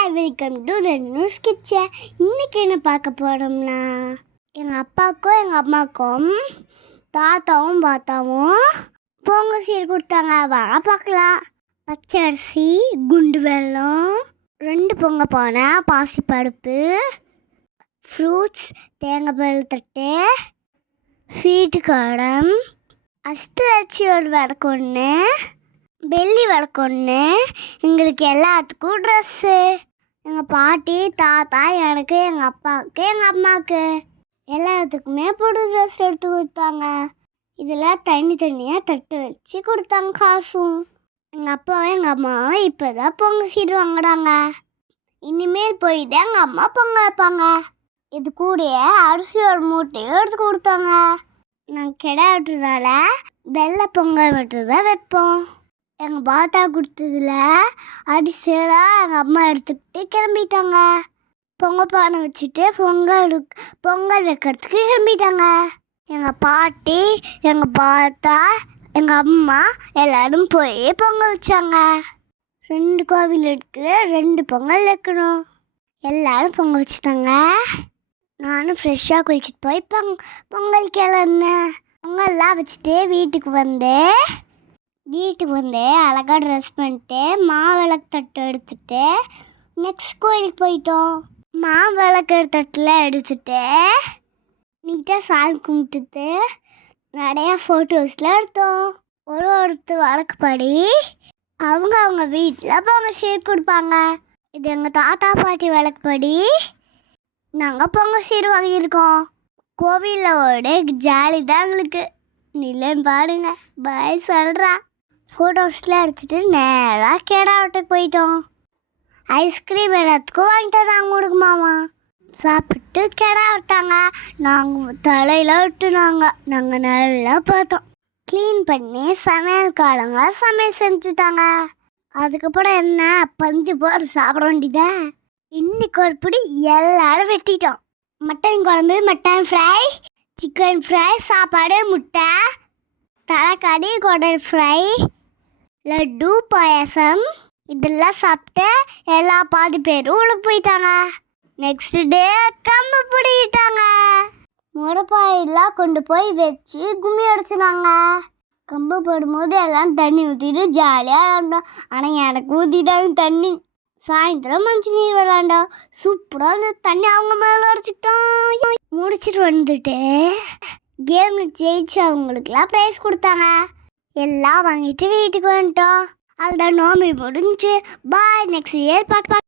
Hi, welcome to Renu's kitchen. இன்னைக்கு என்ன பார்க்க போகிறோம்னா, எங்கள் அப்பாவுக்கும் எங்கள் அம்மாவுக்கும் தாத்தாவும் பாத்தாவும் பொங்கல் சீர் கொடுத்தாங்க. வாங்க பார்க்கலாம். பச்சை அரிசி, குண்டு வெல்லம், 2 பொங்க பானை, பாசிப்பருப்பு, ஃப்ரூட்ஸ், தேங்காய் பால் தட்டு, ஸ்வீட்டு காரம், அரிசி ஒரு விளக்கொன்று, வெள்ளி விளக்கொன்று, எங்களுக்கு எல்லாத்துக்கும் ட்ரெஸ்ஸு. எங்கள் பாட்டி தாத்தா எனக்கு, எங்கள் அப்பாவுக்கு, எங்கள் அம்மாவுக்கு எல்லாத்துக்குமே புது ட்ரெஸ் எடுத்து கொடுத்தாங்க. இதில் தனியாக தட்டு வச்சு கொடுத்தாங்க காசும். எங்கள் அப்பாவும் எங்கள் அம்மாவும் இப்போ தான் பொங்கல் சீர் வாங்குறாங்க. இனிமேல் போய் தான் எங்கள் அம்மா பொங்கல் வைப்பாங்க. இது கூடயே அரிசி ஒரு மூட்டையும் எடுத்து கொடுத்தாங்க. நாங்கள் கிடா வெட்டுறதுனால வெள்ளை பொங்கல் மட்டும் தான் வைப்போம். எங்கள் பாத்தா கொடுத்ததுல அரிசியெல்லாம் எங்கள் அம்மா எடுத்துக்கிட்டு கிளம்பிட்டாங்க. பொங்கல் பானை வச்சுட்டு பொங்கல் வைக்கிறதுக்கு கிளம்பிட்டாங்க. எங்கள் பாட்டி, எங்கள் பாத்தா, எங்கள் அம்மா எல்லோரும் போய் பொங்கல் வச்சாங்க. 2 கோவில் இருக்குது, 2 பொங்கல் வைக்கணும். எல்லோரும் பொங்கல் வச்சுட்டாங்க. நானும் ஃப்ரெஷ்ஷாக குளிச்சுட்டு போய் பொங்கல் கிளம்புனேன். பொங்கல்லாம் வச்சுட்டு வீட்டுக்கு வந்து அழகாக ட்ரெஸ் பண்ணிட்டு மாவிளக்கு தட்டு எடுத்துட்டு நெக்ஸ்ட் கோயிலுக்கு போயிட்டோம். மாவிளக்கு தட்டில் எடுத்துட்டு நீட்டாக சாமி கும்பிட்டுட்டு நிறையா ஃபோட்டோஸ்லாம் எடுத்தோம். ஒருத்தர் வழக்குப்படி அவங்க வீட்டில் பொங்கல் சீர் கொடுப்பாங்க. இது எங்கள் தாத்தா பாட்டி வழக்குப்படி நாங்கள் பொங்கல் சீர் வாங்கியிருக்கோம். கோவிலோட ஜாலி தான் எங்களுக்கு. இல்லைன்னு பாருங்க, பாய் சொல்கிறான். ஃபோட்டோஸ்லாம் எடுத்துகிட்டு நேராக கேடா வீட்டுக்கு போயிட்டோம். ஐஸ்கிரீம் எல்லாத்துக்கும் வாங்கிட்டு வந்தாங்க கொடுக்கு மாமா. சாப்பிட்டு கிடா விட்டாங்க. நாங்கள் தலையில் விட்டுனாங்க. நாங்கள் நல்லா பார்த்தோம். க்ளீன் பண்ணி சமையல் செஞ்சுட்டாங்க. அதுக்கப்புறம் என்ன, பஞ்சு போட்டு சாப்பிட வேண்டியதான். இன்னைக்கு ஒரு பிடி எல்லாரும் வெட்டிட்டோம். மட்டன் குழம்பு, மட்டன் ஃப்ரை, சிக்கன் ஃப்ரை, சாப்பாடு, முட்டை, தலைக்கறி, குடல் ஃப்ரை, லட்டு, பாயாசம் இதெல்லாம் சாப்பிட்டு பாதி பேரும் உள்ளுக்கு போயிட்டாங்க. நெக்ஸ்ட் டே கம்பு பிடிக்கிட்டாங்க. முறைப்பாயெல்லாம் கொண்டு போய் வச்சு கும்மி அடிச்சுனாங்க. கம்பு போடும்போது எல்லாம் தண்ணி ஊற்றிட்டு ஜாலியாக விளாண்டோம். ஆனால் எனக்கு ஊற்றிட்டாங்க தண்ணி. சாயந்தரம் மஞ்சள் நீர் விளாண்டோம். சூப்பராக அந்த தண்ணி அவங்க மேலே அடிச்சுக்கிட்டோம். முடிச்சுட்டு வந்துட்டு கேமில் ஜெயிச்சு அவங்களுக்குலாம் ப்ரைஸ் கொடுத்தாங்க. எல்லாம் வாங்கிட்டு வீட்டுக்கு வந்துட்டோம். அதுதான் நோம்பி முடிஞ்சு. பாய், நெக்ஸ்ட் இயர் பார்க்க.